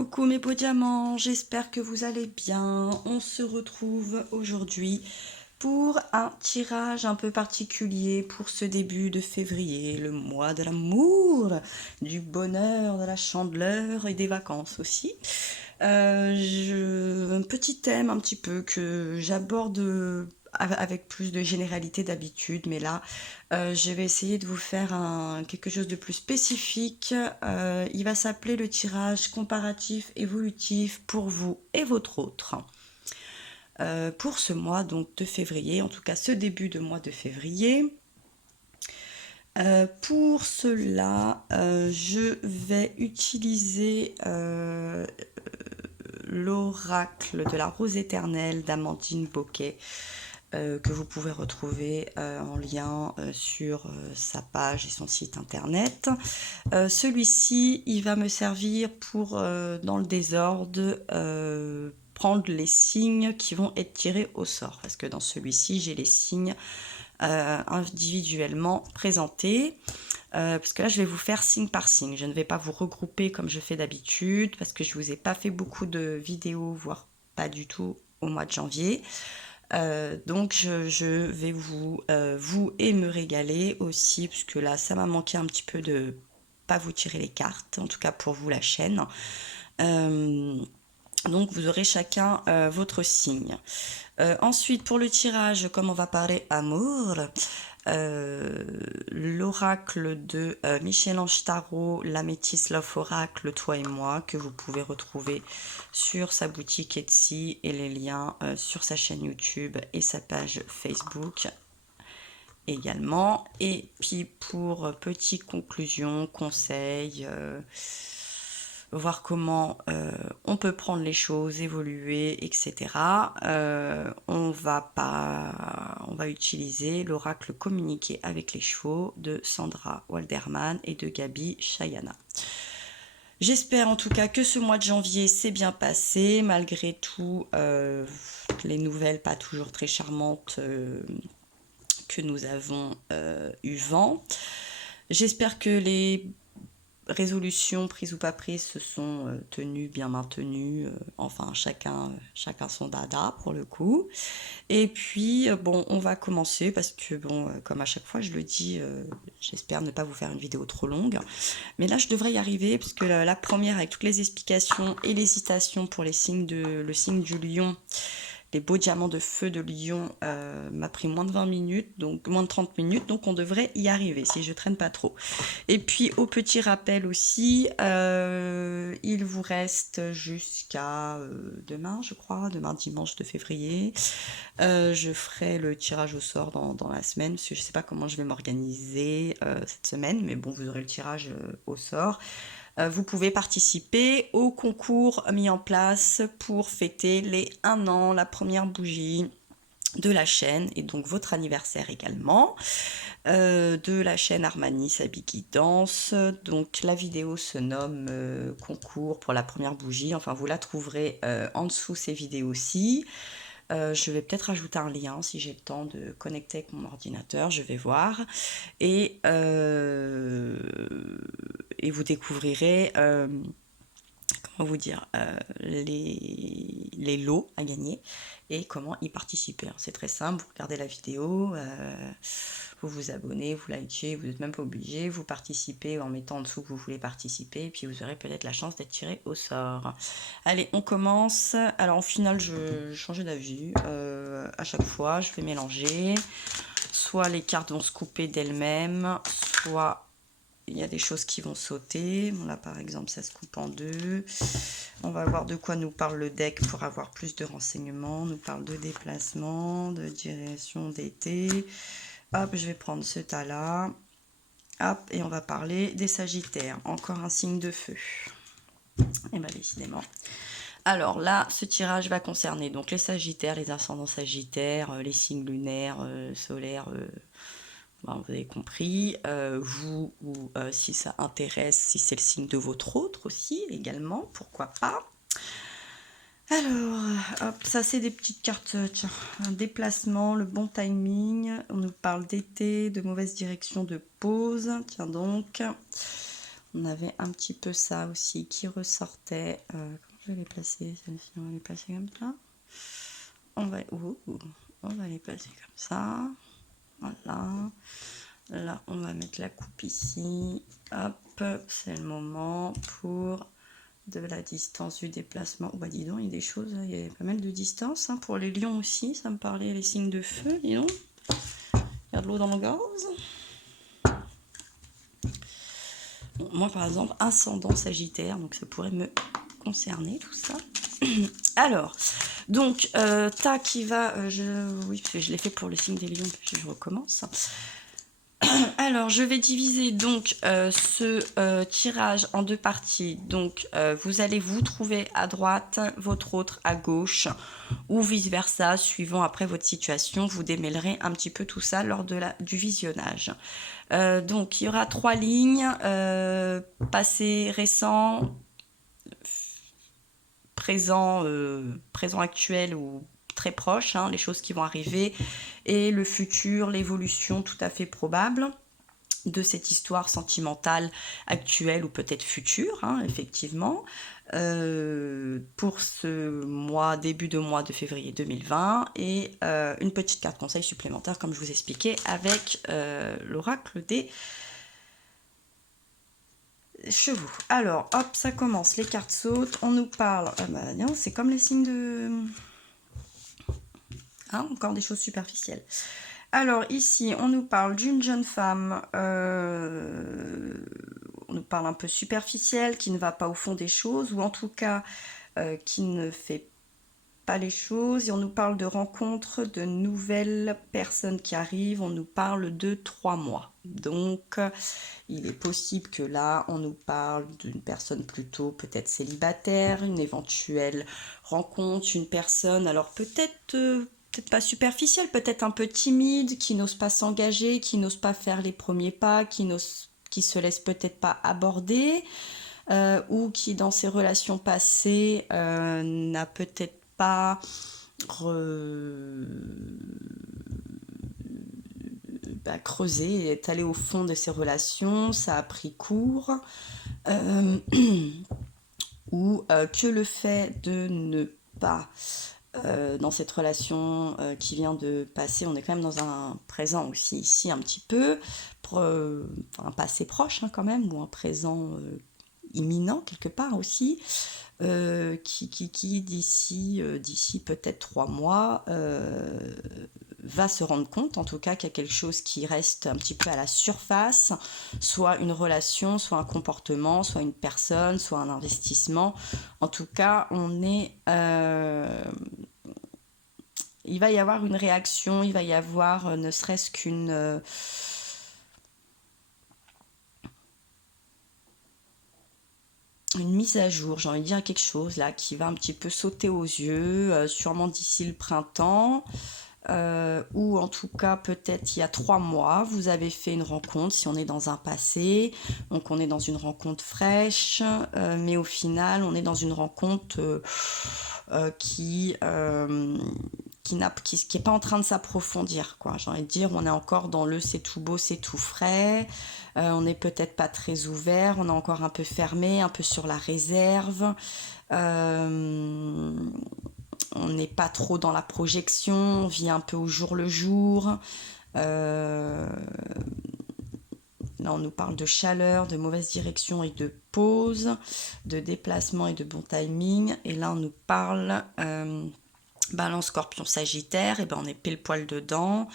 Coucou mes beaux diamants, j'espère que vous allez bien. On se retrouve aujourd'hui pour un tirage un peu particulier pour ce début de février, le mois de l'amour, du bonheur, de la chandeleur et des vacances aussi. Un petit thème un petit peu que j'aborde avec plus de généralité d'habitude, mais là, je vais essayer de vous faire quelque chose de plus spécifique. Il va s'appeler le tirage comparatif évolutif pour vous et votre autre. Pour ce mois donc de février, en tout cas ce début de mois de février. Pour cela, je vais utiliser l'oracle de la rose éternelle d'Amandine Boquet, que vous pouvez retrouver en lien sur sa page et son site internet. Celui-ci, il va me servir pour, dans le désordre, prendre les signes qui vont être tirés au sort. Parce que dans celui-ci, j'ai les signes individuellement présentés. Parce que là, je vais vous faire signe par signe. Je ne vais pas vous regrouper comme je fais d'habitude, parce que je ne vous ai pas fait beaucoup de vidéos, voire pas du tout au mois de janvier. Donc je vais vous et me régaler aussi, parce que là, ça m'a manqué un petit peu de pas vous tirer les cartes, en tout cas pour vous la chaîne. Donc vous aurez chacun votre signe. Ensuite, pour le tirage, comme on va parler amour, l'oracle de Michel-Ange Tarot, la Métis Love Oracle, toi et moi, que vous pouvez retrouver sur sa boutique Etsy et les liens sur sa chaîne YouTube et sa page Facebook également. Et puis pour petite conclusion, conseil, voir comment on peut prendre les choses, évoluer, etc. On va utiliser l'oracle communiqué avec les chevaux de Sandra Walderman et de Gabi Chayana. J'espère en tout cas que ce mois de janvier s'est bien passé, malgré tout les nouvelles pas toujours très charmantes que nous avons eu vent. J'espère que les résolutions prises ou pas prises se sont tenues, bien maintenues, enfin chacun son dada pour le coup. Et puis bon, on va commencer parce que bon, comme à chaque fois je le dis, j'espère ne pas vous faire une vidéo trop longue, mais là je devrais y arriver parce que la première avec toutes les explications et les citations pour le signe du lion, les beaux diamants de feu de Lion, m'a pris moins de 20 minutes, donc moins de 30 minutes, donc on devrait y arriver si je traîne pas trop. Et puis au petit rappel aussi, il vous reste jusqu'à demain, je crois, demain dimanche de février. Je ferai le tirage au sort dans la semaine, parce que je sais pas comment je vais m'organiser cette semaine, mais bon, vous aurez le tirage au sort. Vous pouvez participer au concours mis en place pour fêter les 1 an, la première bougie de la chaîne et donc votre anniversaire également, de la chaîne Armani Sabi Guidance. Donc la vidéo se nomme concours pour la première bougie, enfin vous la trouverez en dessous ces vidéos-ci. Je vais peut-être ajouter un lien si j'ai le temps de connecter avec mon ordinateur, je vais voir. Et vous découvrirez, comment vous dire, les lots à gagner et comment y participer. C'est très simple, vous regardez la vidéo, vous vous abonnez, vous likez, vous n'êtes même pas obligé, vous participez en mettant en dessous que vous voulez participer, et puis vous aurez peut-être la chance d'être tiré au sort. Allez, on commence. Alors au final, je changeais d'avis à chaque fois, je vais mélanger. Soit les cartes vont se couper d'elles-mêmes, soit il y a des choses qui vont sauter. Bon, là par exemple ça se coupe en deux. On va voir de quoi nous parle le deck pour avoir plus de renseignements. On nous parle de déplacement, de direction d'été. Hop, je vais prendre ce tas-là. Hop, et on va parler des Sagittaires. Encore un signe de feu. Et bien décidément. Alors là, ce tirage va concerner donc les Sagittaires, les ascendants Sagittaires, les signes lunaires, solaires, bon, vous avez compris, vous, ou si ça intéresse, si c'est le signe de votre autre aussi, également, pourquoi pas. Alors, hop, ça c'est des petites cartes, tiens, un déplacement, le bon timing, on nous parle d'été, de mauvaise direction, de pause, tiens donc. On avait un petit peu ça aussi qui ressortait. Comment je vais les placer? Celle-ci, on va les placer comme ça. On va les placer comme ça. Voilà. Là, on va mettre la coupe ici. Hop, c'est le moment pour de la distance du déplacement. Oh bah dis donc, il y a des choses, il y a pas mal de distance. Hein. Pour les lions aussi, ça me parlait les signes de feu, dis donc. Il y a de l'eau dans le gaz. Bon, moi, par exemple, ascendant Sagittaire, donc ça pourrait me concerner tout ça. Alors, donc, Ta qui va... oui, parce que je l'ai fait pour le signe des lions, puis je recommence. Alors, je vais diviser donc ce tirage en deux parties. Donc, vous allez vous trouver à droite, votre autre à gauche, ou vice-versa, suivant après votre situation. Vous démêlerez un petit peu tout ça lors de du visionnage. Donc, il y aura 3 lignes, passé, récent, présent, présent actuel ou très proche, hein, les choses qui vont arriver, et le futur, l'évolution tout à fait probable de cette histoire sentimentale actuelle ou peut-être future, hein, effectivement, pour ce mois, début de mois de février 2020, et une petite carte conseil supplémentaire, comme je vous expliquais, avec l'oracle des chevaux. Alors, hop, ça commence, les cartes sautent, on nous parle, c'est comme les signes de... Hein, encore des choses superficielles. Alors ici, on nous parle d'une jeune femme, on nous parle un peu superficielle, qui ne va pas au fond des choses, ou en tout cas qui ne fait pas les choses. Et on nous parle de rencontres, de nouvelles personnes qui arrivent, on nous parle de 3 mois. Donc il est possible que là, on nous parle d'une personne plutôt peut-être célibataire, une éventuelle rencontre, une personne, alors peut-être pas superficielle, peut-être un peu timide, qui n'ose pas s'engager, qui n'ose pas faire les premiers pas, qui se laisse peut-être pas aborder, ou qui dans ses relations passées n'a peut-être pas creusé, est allé au fond de ses relations, ça a pris court, ou que le fait de ne pas dans cette relation qui vient de passer, on est quand même dans un présent aussi ici un petit peu, un passé proche hein, quand même, ou un présent imminent quelque part aussi, qui d'ici peut-être 3 mois va se rendre compte en tout cas qu'il y a quelque chose qui reste un petit peu à la surface, soit une relation, soit un comportement, soit une personne, soit un investissement. En tout cas, il va y avoir une réaction, il va y avoir ne serait-ce qu'une... une mise à jour, j'ai envie de dire quelque chose là qui va un petit peu sauter aux yeux, sûrement d'ici le printemps, ou en tout cas peut-être il y a 3 mois, vous avez fait une rencontre, si on est dans un passé, donc on est dans une rencontre fraîche, mais au final on est dans une rencontre qui est pas en train de s'approfondir, quoi. J'ai envie de dire, on est encore dans le c'est tout beau, c'est tout frais, on n'est peut-être pas très ouvert, on est encore un peu fermé, un peu sur la réserve, on n'est pas trop dans la projection, on vit un peu au jour le jour. Là, on nous parle de chaleur, de mauvaise direction et de pause, de déplacement et de bon timing. Et là, on nous parle Balance, Scorpion, Sagittaire. Et ben, on est pile poil dedans.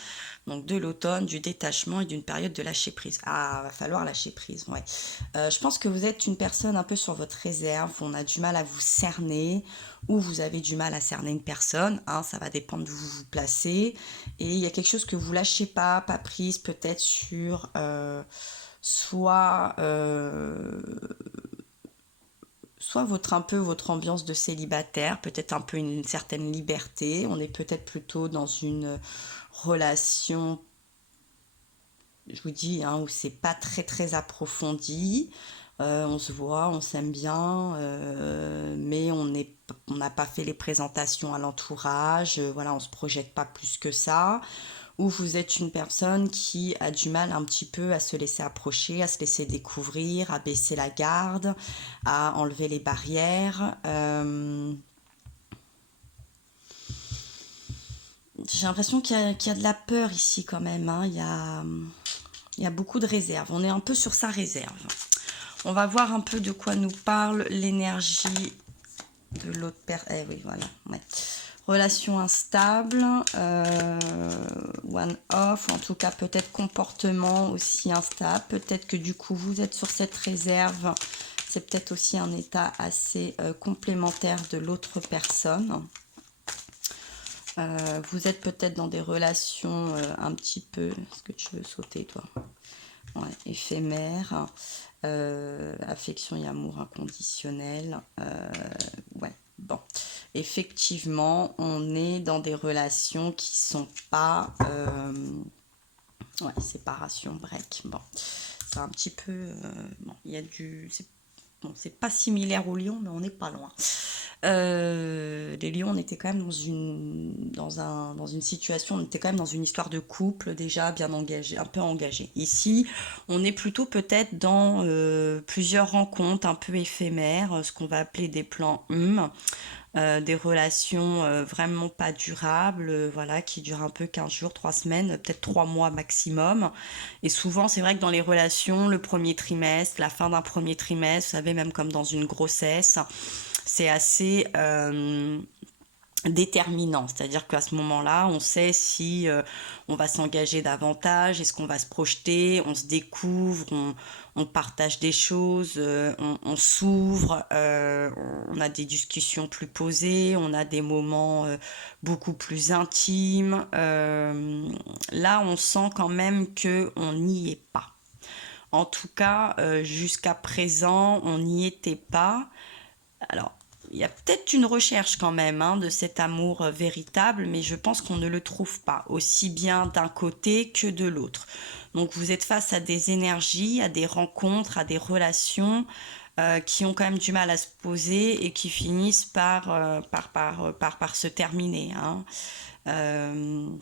Donc, de l'automne, du détachement et d'une période de lâcher prise. Ah, va falloir lâcher prise, ouais. Je pense que vous êtes une personne un peu sur votre réserve. On a du mal à vous cerner ou vous avez du mal à cerner une personne. Hein, ça va dépendre d'où vous vous placez. Et il y a quelque chose que vous lâchez pas prise peut-être sur... soit votre ambiance de célibataire, peut-être un peu une certaine liberté, on est peut-être plutôt dans une relation, je vous dis, hein, où c'est pas très très approfondi, on se voit, on s'aime bien, mais on n'a pas fait les présentations à l'entourage, voilà, on se projette pas plus que ça, ou vous êtes une personne qui a du mal un petit peu à se laisser approcher, à se laisser découvrir, à baisser la garde, à enlever les barrières. J'ai l'impression qu'il y a de la peur ici quand même, hein. Il y a beaucoup de réserve. On est un peu sur sa réserve. On va voir un peu de quoi nous parle l'énergie de l'autre personne. Eh oui, voilà. Ouais. Relation instable, one-off, en tout cas peut-être comportement aussi instable. Peut-être que du coup vous êtes sur cette réserve. C'est peut-être aussi un état assez complémentaire de l'autre personne. Vous êtes peut-être dans des relations un petit peu... Est-ce que tu veux sauter, toi? Ouais, éphémères. Affection et amour inconditionnel. Ouais, bon. Effectivement, on est dans des relations qui sont pas... ouais, séparation, break. Bon, c'est un petit peu... bon, il y a du... Bon, c'est pas similaire au lion, mais on n'est pas loin. Les lions, on était quand même dans une situation, on était quand même dans une histoire de couple déjà bien engagée, un peu engagée. Ici, on est plutôt peut-être dans plusieurs rencontres un peu éphémères, ce qu'on va appeler des plans des relations vraiment pas durables, voilà, qui durent un peu 15 jours, 3 semaines, peut-être 3 mois maximum. Et souvent, c'est vrai que dans les relations, le premier trimestre, la fin d'un premier trimestre, vous savez, même comme dans une grossesse, c'est assez déterminant, c'est-à-dire qu'à ce moment-là, on sait si on va s'engager davantage, est-ce qu'on va se projeter, on se découvre, on partage des choses, on s'ouvre, on a des discussions plus posées, on a des moments beaucoup plus intimes. Là, on sent quand même qu'on n'y est pas. En tout cas, jusqu'à présent, on n'y était pas. Alors, il y a peut-être une recherche quand même de cet amour véritable, mais je pense qu'on ne le trouve pas, aussi bien d'un côté que de l'autre. Donc vous êtes face à des énergies, à des rencontres, à des relations qui ont quand même du mal à se poser et qui finissent par se terminer. Il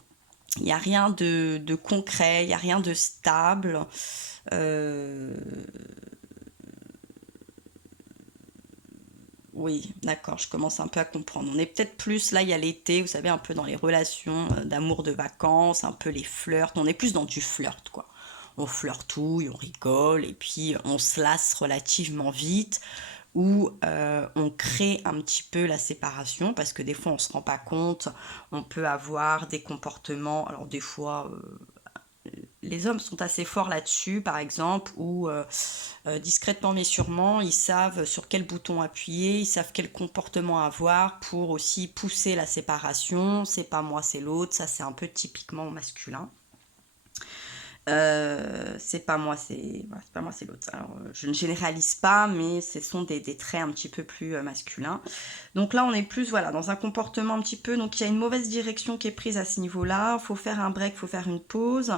n'y a rien de concret, il n'y a rien de stable. Oui, d'accord, je commence un peu à comprendre. On est peut-être plus, là, il y a l'été, vous savez, un peu dans les relations d'amour de vacances, un peu les flirts. On est plus dans du flirt, quoi. On flirtouille, on rigole, et puis on se lasse relativement vite, ou on crée un petit peu la séparation, parce que des fois, on se rend pas compte, on peut avoir des comportements, alors des fois... les hommes sont assez forts là-dessus, par exemple, où discrètement mais sûrement, ils savent sur quel bouton appuyer, ils savent quel comportement avoir pour aussi pousser la séparation. C'est pas moi, c'est l'autre. Ça, c'est un peu typiquement masculin. C'est pas moi, c'est pas moi, c'est l'autre. Alors, je ne généralise pas, mais ce sont des traits un petit peu plus masculins. Donc là, on est plus, voilà, dans un comportement un petit peu. Donc il y a une mauvaise direction qui est prise à ce niveau-là. Il faut faire un break, il faut faire une pause.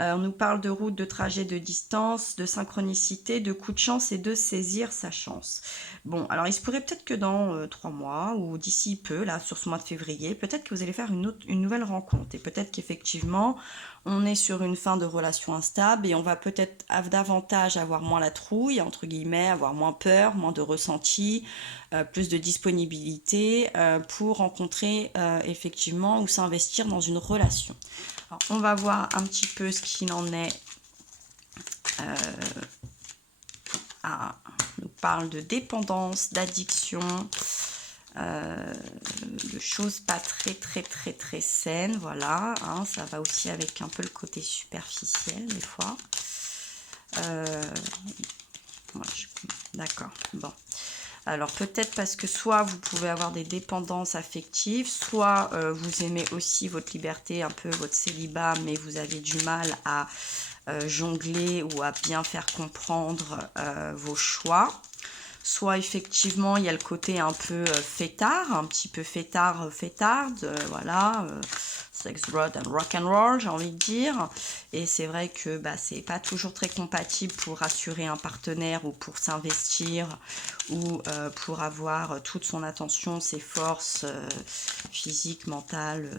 On nous parle de route, de trajet, de distance, de synchronicité, de coup de chance et de saisir sa chance. Bon, alors il se pourrait peut-être que dans 3 mois ou d'ici peu, là, sur ce mois de février, peut-être que vous allez faire une nouvelle rencontre. Et peut-être qu'effectivement, on est sur une fin de relation instable et on va peut-être davantage avoir moins la trouille, entre guillemets, avoir moins peur, moins de ressenti, plus de disponibilité pour rencontrer effectivement ou s'investir dans une relation. Alors, on va voir un petit peu ce qu'il en est. On nous parle de dépendance, d'addiction, de choses pas très saines, voilà. Ça va aussi avec un peu le côté superficiel des fois. D'accord, bon. Alors peut-être parce que soit vous pouvez avoir des dépendances affectives, soit vous aimez aussi votre liberté, un peu votre célibat, mais vous avez du mal à jongler ou à bien faire comprendre vos choix. Soit effectivement il y a le côté un peu fêtard, un petit peu fêtarde, voilà, sex, rock and roll, j'ai envie de dire. Et c'est vrai que c'est pas toujours très compatible pour rassurer un partenaire ou pour s'investir ou pour avoir toute son attention, ses forces physiques, mentales,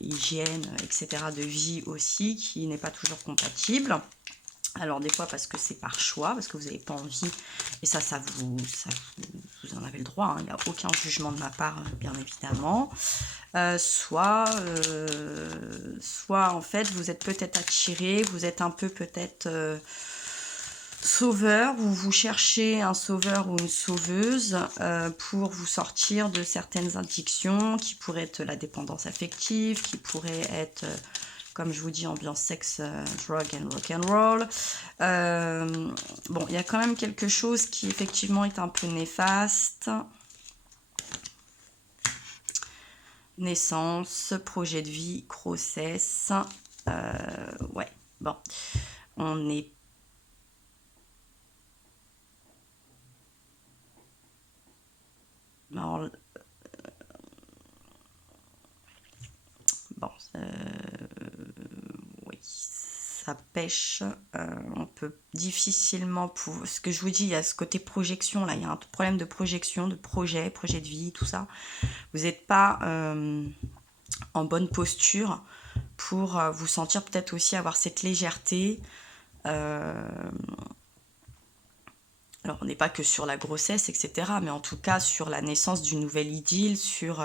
hygiène, etc. de vie aussi, qui n'est pas toujours compatible. Alors des fois parce que c'est par choix, parce que vous n'avez pas envie, et vous en avez le droit, hein, il n'y a aucun jugement de ma part, bien évidemment. Soit en fait vous êtes peut-être attiré, vous êtes un peu peut-être sauveur, ou vous cherchez un sauveur ou une sauveuse pour vous sortir de certaines addictions qui pourraient être la dépendance affective, qui pourraient être comme je vous dis, ambiance sexe, drug and rock'n'roll. Bon, il y a quand même quelque chose qui effectivement est un peu néfaste. Naissance, projet de vie, grossesse. Ouais, bon. On est... Alors, bon, oui, ça pêche. On peut difficilement... Ce que je vous dis, il y a ce côté projection, là. Il y a un problème de projection, de projet de vie, tout ça. Vous n'êtes pas en bonne posture pour vous sentir peut-être aussi avoir cette légèreté. Alors, on n'est pas que sur la grossesse, etc., mais en tout cas sur la naissance d'une nouvelle idylle, sur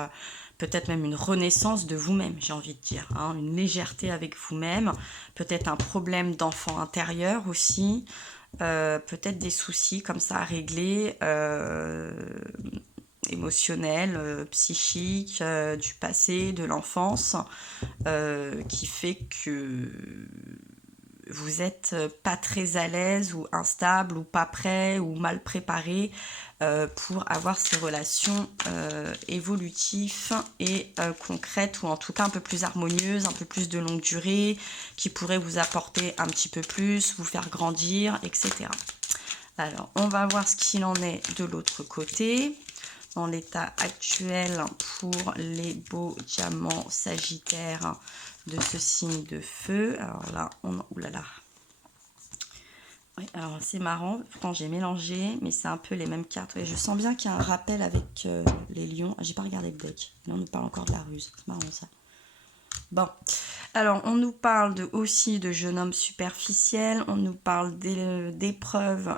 peut-être même une renaissance de vous-même, j'ai envie de dire, hein, une légèreté avec vous-même, peut-être un problème d'enfant intérieur aussi, peut-être des soucis comme ça à régler, émotionnels, psychiques, du passé, de l'enfance, qui fait que vous êtes pas très à l'aise ou instable ou pas prêt ou mal préparé pour avoir ces relations évolutives et concrètes, ou en tout cas un peu plus harmonieuses, un peu plus de longue durée, qui pourraient vous apporter un petit peu plus, vous faire grandir, etc. Alors, on va voir ce qu'il en est de l'autre côté. Dans l'état actuel pour les beaux diamants sagittaires de ce signe de feu. Alors là, oulala. Oui, alors c'est marrant, quand j'ai mélangé, mais c'est un peu les mêmes cartes. Ouais, je sens bien qu'il y a un rappel avec les lions. J'ai pas regardé le deck. Là, on nous parle encore de la ruse. C'est marrant ça. Bon, alors on nous parle aussi de jeune homme superficiel. On nous parle d'épreuves.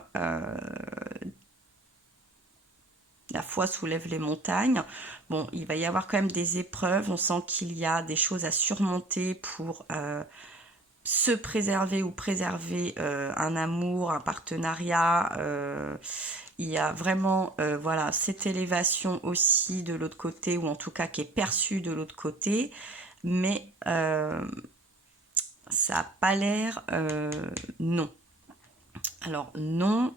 La foi soulève les montagnes. Bon, il va y avoir quand même des épreuves. On sent qu'il y a des choses à surmonter pour se préserver ou préserver un amour, un partenariat. Il y a vraiment voilà, cette élévation aussi de l'autre côté, ou en tout cas qui est perçue de l'autre côté. Mais ça n'a pas l'air non. Alors non...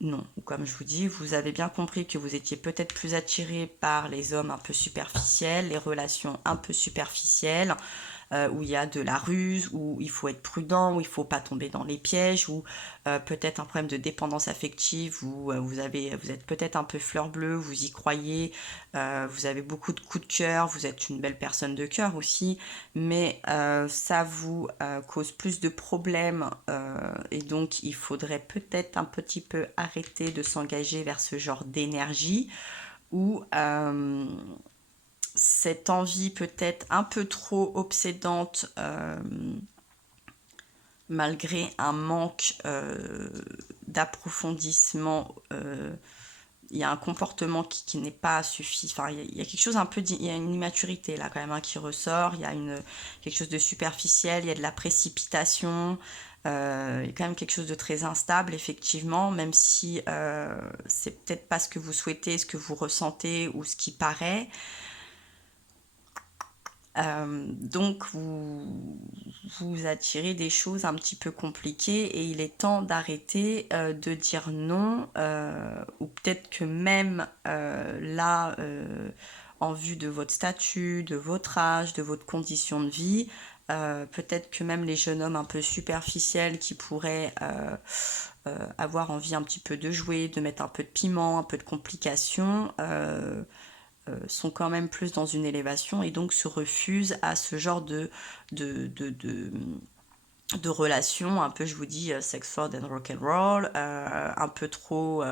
Non, comme je vous dis, vous avez bien compris que vous étiez peut-être plus attiré par les hommes un peu superficiels, les relations un peu superficielles, où il y a de la ruse, où il faut être prudent, où il ne faut pas tomber dans les pièges, ou peut-être un problème de dépendance affective, où vous êtes peut-être un peu fleur bleue, vous y croyez, vous avez beaucoup de coups de cœur, vous êtes une belle personne de cœur aussi, mais ça vous cause plus de problèmes, et donc il faudrait peut-être un petit peu arrêter de s'engager vers ce genre d'énergie, où cette envie peut-être un peu trop obsédante, malgré un manque d'approfondissement, il y a un comportement qui n'est pas suffisant. Enfin, il y a quelque chose un peu, il y a une immaturité là quand même hein, qui ressort. Il y a quelque chose de superficiel, il y a de la précipitation. Il y a quand même quelque chose de très instable, effectivement, même si c'est peut-être pas ce que vous souhaitez, ce que vous ressentez ou ce qui paraît. Donc vous attirez des choses un petit peu compliquées, et il est temps d'arrêter de dire non, ou peut-être que même là, en vue de votre statut, de votre âge, de votre condition de vie, peut-être que même les jeunes hommes un peu superficiels qui pourraient avoir envie un petit peu de jouer, de mettre un peu de piment, un peu de complications, sont quand même plus dans une élévation, et donc se refusent à ce genre de relations, un peu, je vous dis, sex, fraud and rock'n'roll, un peu trop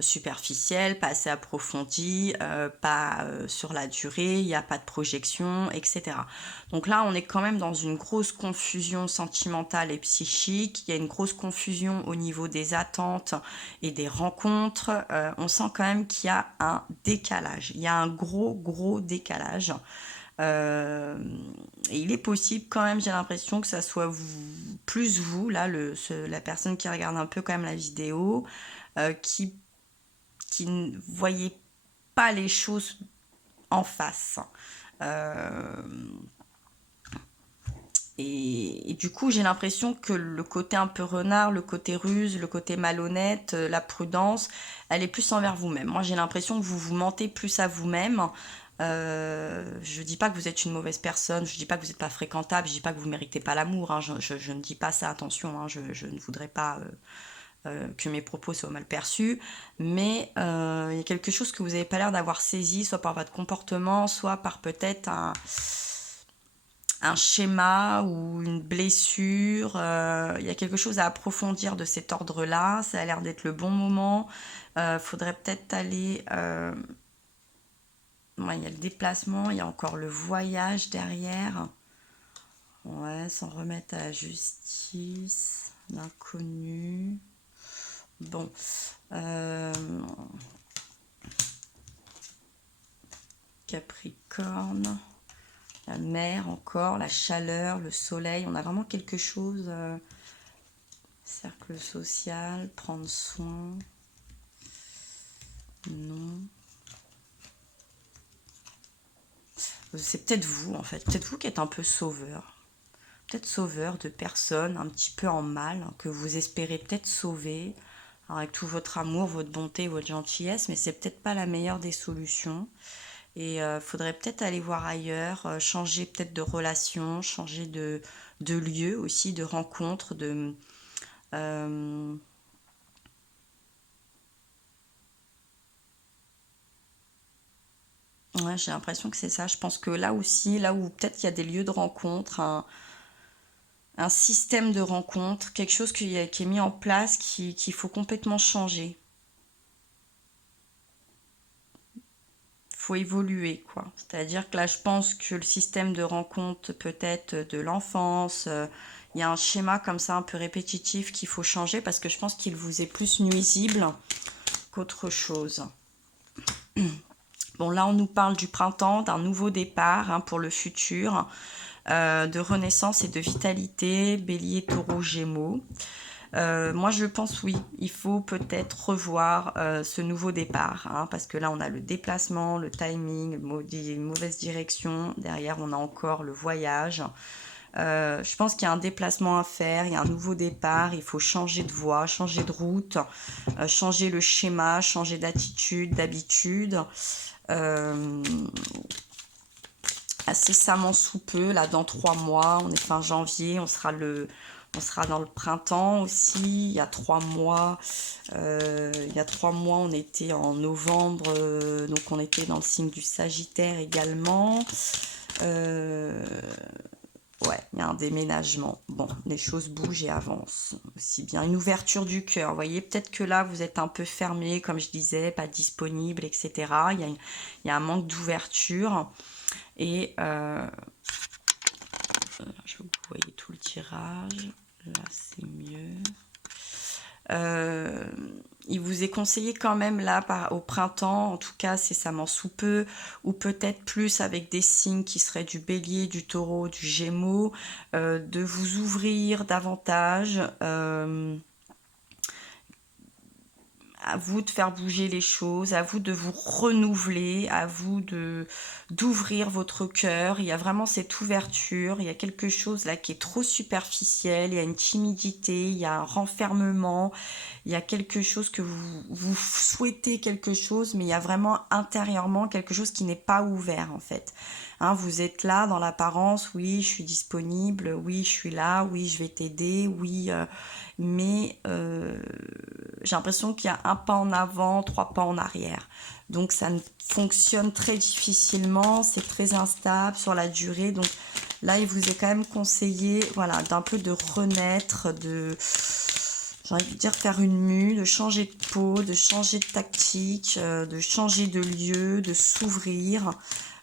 superficielle, pas assez approfondie, pas sur la durée, il n'y a pas de projection, etc. Donc là, on est quand même dans une grosse confusion sentimentale et psychique, il y a une grosse confusion au niveau des attentes et des rencontres, on sent quand même qu'il y a un décalage, il y a un gros décalage. Et il est possible quand même, j'ai l'impression que ça soit vous, plus vous, là, la personne qui regarde un peu quand même la vidéo, qui ne voyait pas les choses en face. Euh, et du coup, j'ai l'impression que le côté un peu renard, le côté ruse, le côté malhonnête, la prudence, elle est plus envers vous-même. Moi, j'ai l'impression que vous vous mentez plus à vous-même. Je dis pas que vous êtes une mauvaise personne, je dis pas que vous n'êtes pas fréquentable, je dis pas que vous ne méritez pas l'amour, hein, je ne dis pas ça, attention, hein, je ne voudrais pas que mes propos soient mal perçus, mais il y a quelque chose que vous n'avez pas l'air d'avoir saisi, soit par votre comportement, soit par peut-être un schéma ou une blessure. Il y a quelque chose à approfondir de cet ordre-là, ça a l'air d'être le bon moment. Faudrait peut-être aller... Ouais, il y a le déplacement, il y a encore le voyage derrière. Ouais, s'en remettre à la justice, l'inconnu. Bon. Capricorne. La mer encore, la chaleur, le soleil. On a vraiment quelque chose. Cercle social, prendre soin. Non. C'est peut-être vous, en fait. Peut-être vous qui êtes un peu sauveur. Peut-être sauveur de personnes un petit peu en mal, que vous espérez peut-être sauver, avec tout votre amour, votre bonté, votre gentillesse, mais c'est peut-être pas la meilleure des solutions. Et faudrait peut-être aller voir ailleurs, changer peut-être de relation, changer de lieu aussi, de rencontre, de... Ouais, j'ai l'impression que c'est ça. Je pense que là aussi, là où peut-être il y a des lieux de rencontre, un système de rencontre, quelque chose qui est mis en place, qu'il faut complètement changer. Faut évoluer, quoi. C'est-à-dire que là, je pense que le système de rencontre peut-être de l'enfance, il y a un schéma comme ça un peu répétitif qu'il faut changer parce que je pense qu'il vous est plus nuisible qu'autre chose. Bon, là, on nous parle du printemps, d'un nouveau départ hein, pour le futur, de renaissance et de vitalité, bélier, taureau, gémeaux. Moi, je pense oui, il faut peut-être revoir ce nouveau départ, hein, parce que là, on a le déplacement, le timing, une mauvaise direction. Derrière, on a encore le voyage. Je pense qu'il y a un déplacement à faire, il y a un nouveau départ, il faut changer de voie, changer de route, changer le schéma, changer d'attitude, d'habitude. Incessamment sous peu, là dans 3 mois, on est fin janvier, on sera dans le printemps aussi. Il y a 3 mois, on était en novembre, donc on était dans le signe du Sagittaire également. Ouais, il y a un déménagement. Bon, les choses bougent et avancent aussi bien. Une ouverture du cœur. Vous voyez, peut-être que là, vous êtes un peu fermé, comme je disais, pas disponible, etc. Il y a un manque d'ouverture. Et je vous voyez tout le tirage. Là, c'est mieux. Il vous est conseillé quand même là au printemps, en tout cas cessamment sous peu, ou peut-être plus avec des signes qui seraient du bélier, du taureau, du gémeaux, de vous ouvrir davantage. À vous de faire bouger les choses, à vous de vous renouveler, à vous d'ouvrir votre cœur. Il y a vraiment cette ouverture, il y a quelque chose là qui est trop superficiel, il y a une timidité, il y a un renfermement, il y a quelque chose que vous souhaitez quelque chose, mais il y a vraiment intérieurement quelque chose qui n'est pas ouvert en fait. Hein, vous êtes là dans l'apparence, oui, je suis disponible, oui, je suis là, oui, je vais t'aider, oui, mais j'ai l'impression qu'il y a un pas en avant, 3 pas en arrière. Donc ça ne fonctionne très difficilement, c'est très instable sur la durée. Donc Là, il vous est quand même conseillé, voilà, d'un peu de renaître, de, j'ai envie de dire, faire une mue, de changer de peau, de changer de tactique, de changer de lieu, de s'ouvrir,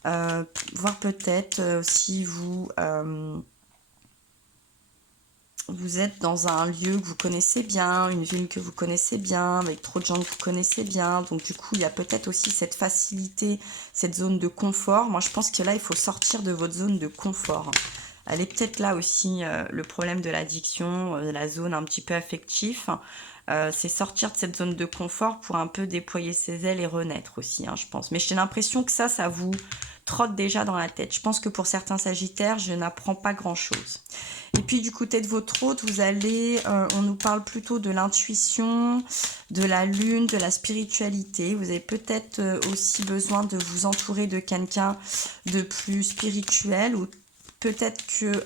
voir peut-être si vous êtes dans un lieu que vous connaissez bien, une ville que vous connaissez bien, avec trop de gens que vous connaissez bien. Donc du coup, il y a peut-être aussi cette facilité, cette zone de confort. Moi, je pense que là, il faut sortir de votre zone de confort. Elle est peut-être là aussi le problème de l'addiction, la zone un petit peu affective. C'est sortir de cette zone de confort pour un peu déployer ses ailes et renaître aussi, hein, je pense. Mais j'ai l'impression que ça vous trotte déjà dans la tête. Je pense que pour certains sagittaires, je n'apprends pas grand-chose. Et puis du côté de votre hôte, vous allez, on nous parle plutôt de l'intuition, de la lune, de la spiritualité. Vous avez peut-être aussi besoin de vous entourer de quelqu'un de plus spirituel, ou peut-être que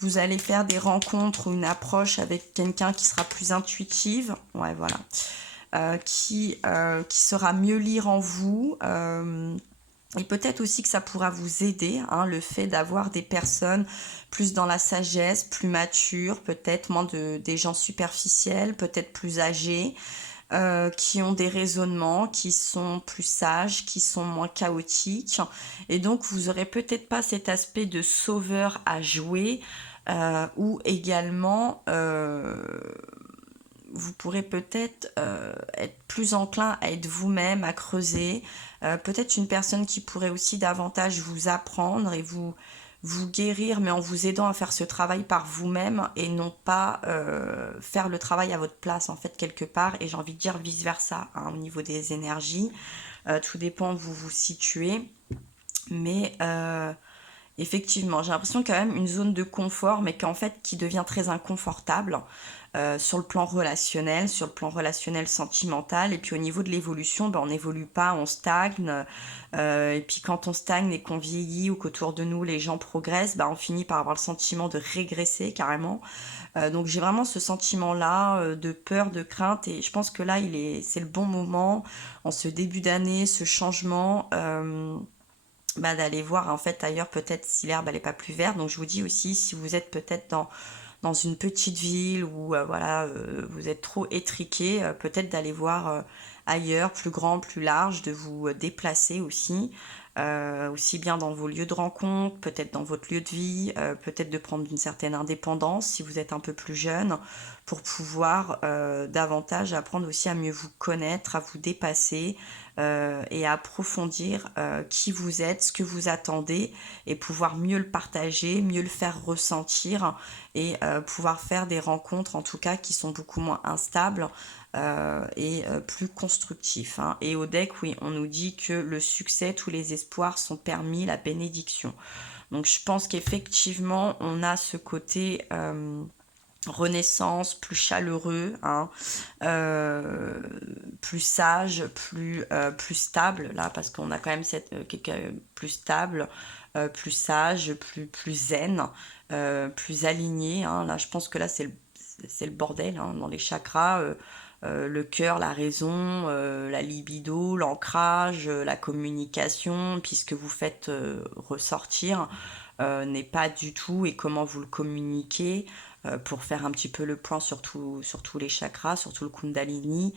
vous allez faire des rencontres ou une approche avec quelqu'un qui sera plus intuitive. Ouais, voilà. Qui saura mieux lire en vous. Et peut-être aussi que ça pourra vous aider, hein, le fait d'avoir des personnes plus dans la sagesse, plus matures, peut-être moins des gens superficiels, peut-être plus âgés, qui ont des raisonnements, qui sont plus sages, qui sont moins chaotiques. Et donc, vous aurez peut-être pas cet aspect de sauveur à jouer, ou également vous pourrez peut-être être plus enclin à être vous-même, à creuser. Peut-être une personne qui pourrait aussi davantage vous apprendre et vous guérir, mais en vous aidant à faire ce travail par vous-même et non pas faire le travail à votre place, en fait, quelque part. Et j'ai envie de dire vice-versa, hein, au niveau des énergies. Tout dépend où vous vous situez. Mais effectivement, j'ai l'impression quand même une zone de confort, mais qu'en fait, qui devient très inconfortable. Sur le plan relationnel sentimental, et puis au niveau de l'évolution, ben, on n'évolue pas, on stagne, et puis quand on stagne et qu'on vieillit ou qu'autour de nous les gens progressent, ben, on finit par avoir le sentiment de régresser carrément. Donc j'ai vraiment ce sentiment-là de peur, de crainte, et je pense que là c'est le bon moment, en ce début d'année, ce changement, bah, d'aller voir en fait ailleurs peut-être si l'herbe elle est pas plus verte. Donc je vous dis aussi, si vous êtes peut-être dans une petite ville où voilà, vous êtes trop étriqué, peut-être d'aller voir ailleurs, plus grand, plus large, de vous déplacer aussi bien dans vos lieux de rencontre, peut-être dans votre lieu de vie, peut-être de prendre une certaine indépendance si vous êtes un peu plus jeune, pour pouvoir davantage apprendre aussi à mieux vous connaître, à vous dépasser, et à approfondir qui vous êtes, ce que vous attendez, et pouvoir mieux le partager, mieux le faire ressentir, et pouvoir faire des rencontres en tout cas qui sont beaucoup moins instables, et plus constructifs, hein. Et au deck, oui, on nous dit que le succès, tous les espoirs sont permis, la bénédiction. Donc je pense qu'effectivement, on a ce côté renaissance, plus chaleureux, hein, plus sage, plus stable, là, parce qu'on a quand même cette plus stable, plus sage, plus zen, plus aligné, hein. Là, je pense que là, c'est le bordel, hein, dans les chakras. Le cœur, la raison, la libido, l'ancrage, la communication, puisque vous faites ressortir, n'est pas du tout, et comment vous le communiquez, pour faire un petit peu le point sur tous les chakras, sur tout le kundalini.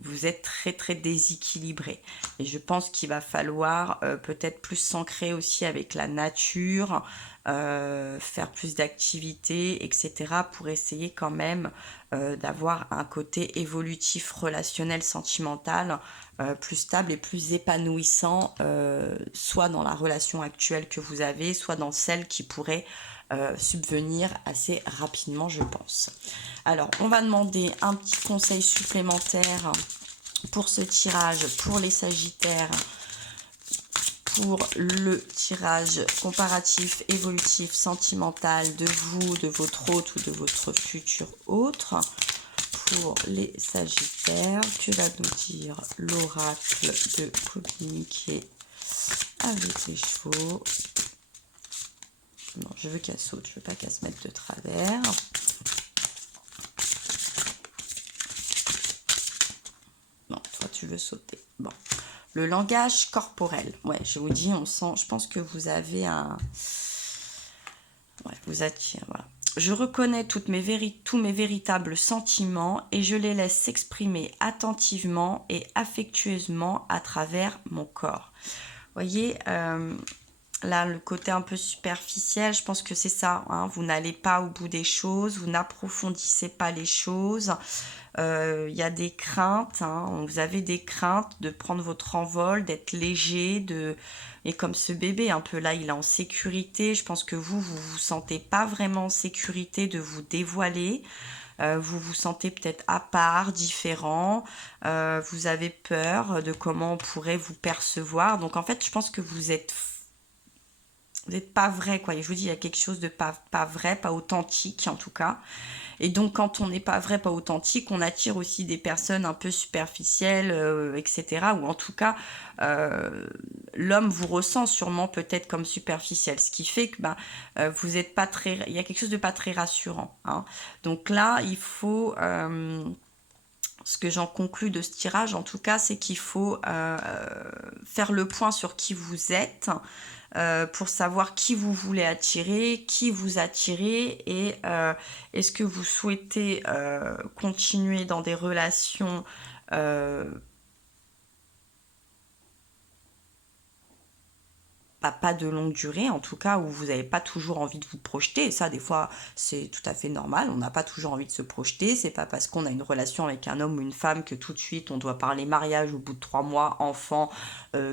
Vous êtes très très déséquilibré, et je pense qu'il va falloir peut-être plus s'ancrer aussi avec la nature, faire plus d'activités, etc., pour essayer quand même d'avoir un côté évolutif, relationnel, sentimental, plus stable et plus épanouissant, soit dans la relation actuelle que vous avez, soit dans celle qui pourrait subvenir assez rapidement, je pense. Alors, on va demander un petit conseil supplémentaire pour ce tirage, pour les Sagittaires, pour le tirage comparatif, évolutif, sentimental de vous, de votre hôte ou de votre futur autre. Pour les Sagittaires, que va nous dire l'oracle de communiquer avec les chevaux? Non, je veux qu'elle saute, je veux pas qu'elle se mette de travers. Non, toi tu veux sauter. Bon, Le langage corporel. Ouais, je vous dis, on sent, je pense que vous avez un... Ouais, vous attirez, voilà. Je reconnais tous mes véritables sentiments et je les laisse s'exprimer attentivement et affectueusement à travers mon corps. Voyez, là, le côté un peu superficiel, je pense que c'est ça. Hein, vous n'allez pas au bout des choses, vous n'approfondissez pas les choses. Il y a des craintes, hein, vous avez des craintes de prendre votre envol, d'être léger, et comme ce bébé un peu là, il est en sécurité, je pense que vous sentez pas vraiment en sécurité de vous dévoiler, vous vous sentez peut-être à part, différent, vous avez peur de comment on pourrait vous percevoir, donc en fait je pense que vous n'êtes pas vrai, quoi. Et je vous dis, il y a quelque chose de pas vrai, pas authentique en tout cas. Et donc, quand on n'est pas vrai, pas authentique, on attire aussi des personnes un peu superficielles, etc. Ou en tout cas, l'homme vous ressent sûrement peut-être comme superficiel. Ce qui fait que vous êtes pas très... Il y a quelque chose de pas très rassurant. Hein. Donc là, il faut... ce que j'en conclus de ce tirage, en tout cas, c'est qu'il faut faire le point sur qui vous êtes, pour savoir qui vous voulez attirer, qui vous attirez et est-ce que vous souhaitez continuer dans des relations pas de longue durée, en tout cas, où vous n'avez pas toujours envie de vous projeter. Et ça, des fois, c'est tout à fait normal. On n'a pas toujours envie de se projeter. C'est pas parce qu'on a une relation avec un homme ou une femme que tout de suite, on doit parler mariage au bout de 3 mois, enfant,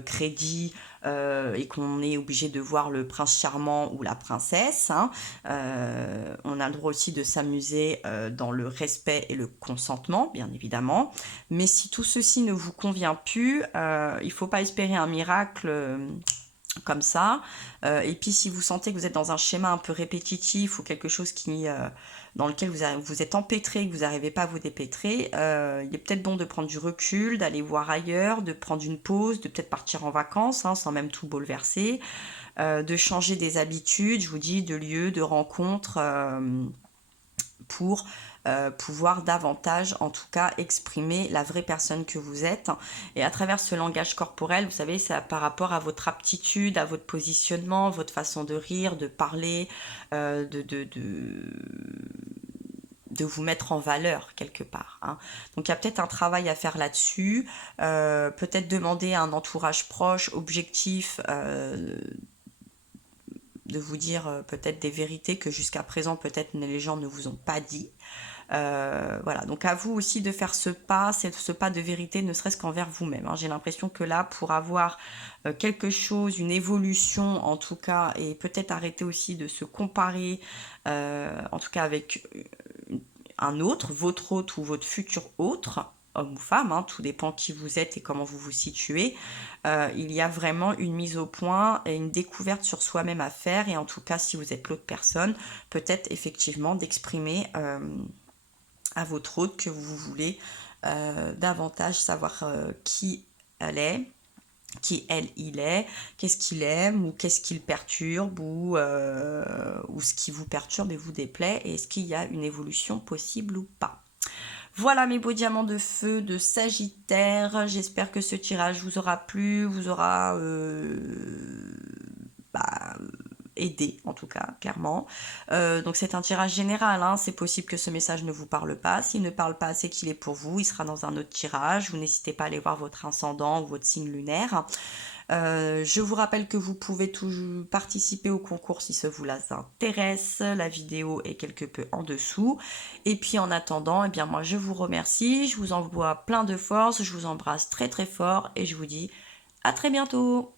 crédit, et qu'on est obligé de voir le prince charmant ou la princesse. Hein. On a le droit aussi de s'amuser dans le respect et le consentement, bien évidemment. Mais si tout ceci ne vous convient plus, il ne faut pas espérer un miracle comme ça. Et puis si vous sentez que vous êtes dans un schéma un peu répétitif ou quelque chose dans lequel vous êtes empêtré, que vous n'arrivez pas à vous dépêtrer, il est peut-être bon de prendre du recul, d'aller voir ailleurs, de prendre une pause, de peut-être partir en vacances, hein, sans même tout bouleverser, de changer des habitudes, je vous dis, de lieux, de rencontres, pour pouvoir davantage, en tout cas, exprimer la vraie personne que vous êtes. Et à travers ce langage corporel, vous savez, c'est par rapport à votre aptitude, à votre positionnement, votre façon de rire, de parler, de vous mettre en valeur quelque part. Hein. Donc il y a peut-être un travail à faire là-dessus, peut-être demander à un entourage proche, objectif, de vous dire peut-être des vérités que jusqu'à présent peut-être les gens ne vous ont pas dit. Voilà, donc à vous aussi de faire ce pas de vérité, ne serait-ce qu'envers vous-même. Hein. J'ai l'impression que là, pour avoir quelque chose, une évolution en tout cas, et peut-être arrêter aussi de se comparer, en tout cas avec un autre, votre hôte ou votre futur autre, homme ou femme, hein, tout dépend qui vous êtes et comment vous vous situez, il y a vraiment une mise au point et une découverte sur soi-même à faire, et en tout cas si vous êtes l'autre personne, peut-être effectivement d'exprimer à votre hôte que vous voulez davantage savoir qui elle est, qui elle il est, qu'est-ce qu'il aime ou qu'est-ce qui le perturbe ou ce qui vous perturbe et vous déplaît, et est-ce qu'il y a une évolution possible ou pas. Voilà mes beaux diamants de feu de Sagittaire, j'espère que ce tirage vous aura plu, vous aura aidé en tout cas, clairement. Donc c'est un tirage général, hein. C'est possible que ce message ne vous parle pas. S'il ne parle pas, c'est qu'il est pour vous, il sera dans un autre tirage. Vous n'hésitez pas à aller voir votre ascendant ou votre signe lunaire. Je vous rappelle que vous pouvez toujours participer au concours si ça vous intéresse. La vidéo est quelque peu en dessous. Et puis en attendant, eh bien moi je vous remercie. Je vous envoie plein de force. Je vous embrasse très très fort et je vous dis à très bientôt.